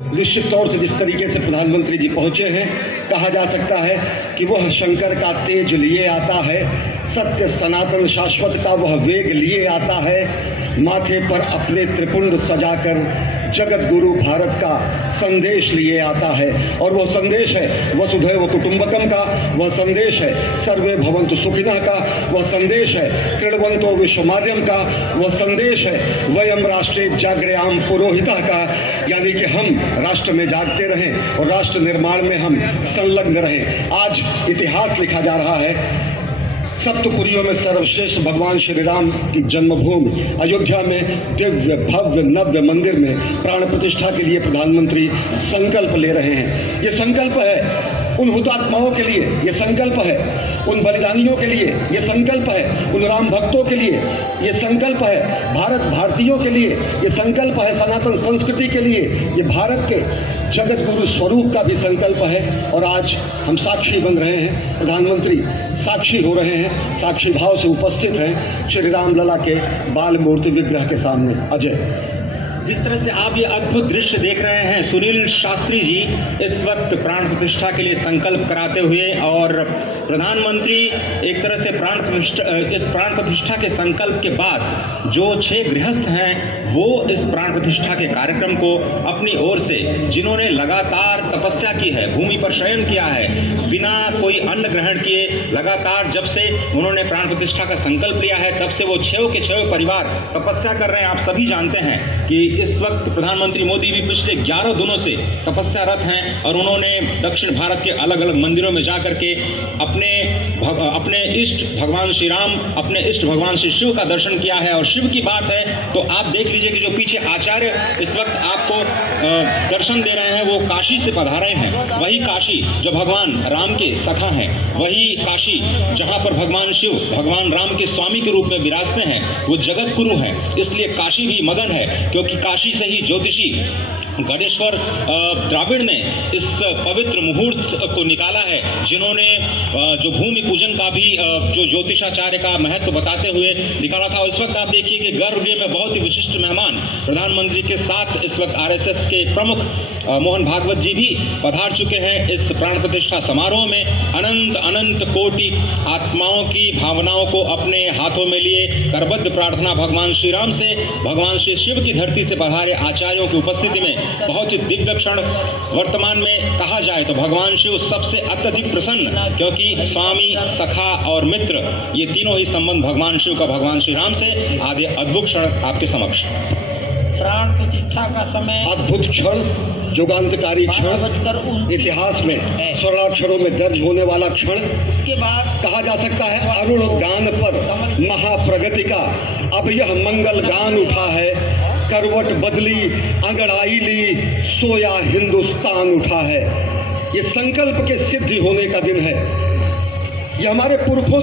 निश्चित तौर से जिस तरीके से प्रधानमंत्री जी पहुंचे हैं, कहा जा सकता है कि वह शंकर का तेज लिए आता है, सत्य सनातन शाश्वत का वह वेग लिए आता है, माथे पर अपने त्रिपुंड सजाकर जगत गुरु भारत का संदेश लिए आता है। और वह संदेश है वसुधैव कुटुंबकम का, वह संदेश है सर्वे भवन्तु सुखिनः का, वह संदेश है कृण्वन्तो विश्वमार्यम का, वह संदेश है वयम राष्ट्रे जागृयाम पुरोहितः का, यानी कि हम राष्ट्र में जागते रहें और राष्ट्र निर्माण में हम संलग्न रहें। आज इतिहास लिखा जा रहा है। सप्तपुरियों में सर्वश्रेष्ठ भगवान श्री राम की जन्मभूमि अयोध्या में दिव्य भव्य नव्य मंदिर में प्राण प्रतिष्ठा के लिए प्रधानमंत्री संकल्प ले रहे हैं। ये संकल्प है उन हुतात्माओं के लिए, ये संकल्प है उन बलिदानियों के लिए, ये संकल्प है उन राम भक्तों के लिए, ये संकल्प है भारत भारतीयों के लिए, ये संकल्प है सनातन संस्कृति के लिए, ये भारत के जगत गुरु स्वरूप का भी संकल्प है। और आज हम साक्षी बन रहे हैं, प्रधानमंत्री साक्षी हो रहे हैं, साक्षी भाव से उपस्थित हैं श्री राम लला के बाल मूर्ति विग्रह के सामने। अजय, जिस तरह से आप ये अद्भुत दृश्य देख रहे हैं, सुनील शास्त्री जी इस वक्त प्राण प्रतिष्ठा के लिए संकल्प कराते हुए, और प्रधानमंत्री एक तरह से इस प्राण प्रतिष्ठा के संकल्प के बाद जो 6 गृहस्थ हैं वो इस प्राण प्रतिष्ठा के कार्यक्रम को अपनी ओर से, जिन्होंने लगातार तपस्या की है, भूमि पर शयन किया है, बिना कोई अन्न ग्रहण किए, लगातार जब से उन्होंने प्राण प्रतिष्ठा का संकल्प लिया है तब से वो 6 के 6 परिवार तपस्या कर रहे हैं। आप सभी जानते हैं कि इस वक्त प्रधानमंत्री मोदी भी पिछले 11 दिनों से तपस्यारत हैं और उन्होंने दक्षिण भारत के अलग अलग मंदिरों में जाकर के अपने इष्ट भगवान श्री राम, अपने इष्ट भगवान श्री शिव का दर्शन किया है। और शिव की बात है तो आप देख लीजिए कि जो पीछे आचार्य इस वक्त आपको दर्शन दे रहे हैं वो काशी से पधारे हैं। वही काशी जो भगवान राम के सखा हैं, वही काशी जहां पर भगवान शिव भगवान राम के स्वामी के रूप में विराजते हैं, वो जगत गुरु हैं। इसलिए काशी भी मगन है, क्योंकि काशी से ही ज्योतिषी गणेश्वर द्राविड़ ने इस पवित्र मुहूर्त को निकाला है, जिन्होंने जो भूमि पूजन का भी जो ज्योतिषाचार्य का महत्व बताते हुए निकाला था। इस वक्त आप देखिए कि गर्भगृह में बहुत ही विशिष्ट मेहमान प्रधानमंत्री के साथ इस वक्त आरएसएस के प्रमुख मोहन भागवत जी भी पधार चुके हैं। इस प्राण प्रतिष्ठा समारोह में अनंत अनंत कोटि आत्माओं की भावनाओं को अपने हाथों में लिए करबद्ध प्रार्थना भगवान श्री राम से, भगवान श्री शिव की धरती से पधारे आचार्यों की उपस्थिति में बहुत ही दिव्य क्षण। वर्तमान में कहा जाए तो भगवान शिव सबसे अत्यधिक प्रसन्न, क्योंकि स्वामी, सखा और मित्र ये तीनों ही संबंध भगवान शिव का भगवान श्री राम से। आदि अद्भुत क्षण आपके समक्ष। प्राण प्रतिष्ठा का समय अद्भुत क्षण, युगांतकारी क्षण, इतिहास में स्वर्णाक्षरों में दर्ज होने वाला क्षण। उसके बाद कहा जा सकता है अरुण गान पर महाप्रगति का अब यह मंगल गान उठा है, करवट बदली अंगड़ाई ली सोया हिंदुस्तान उठा है। ये संकल्प के सिद्धि होने का दिन है। ये हमारे पुरखों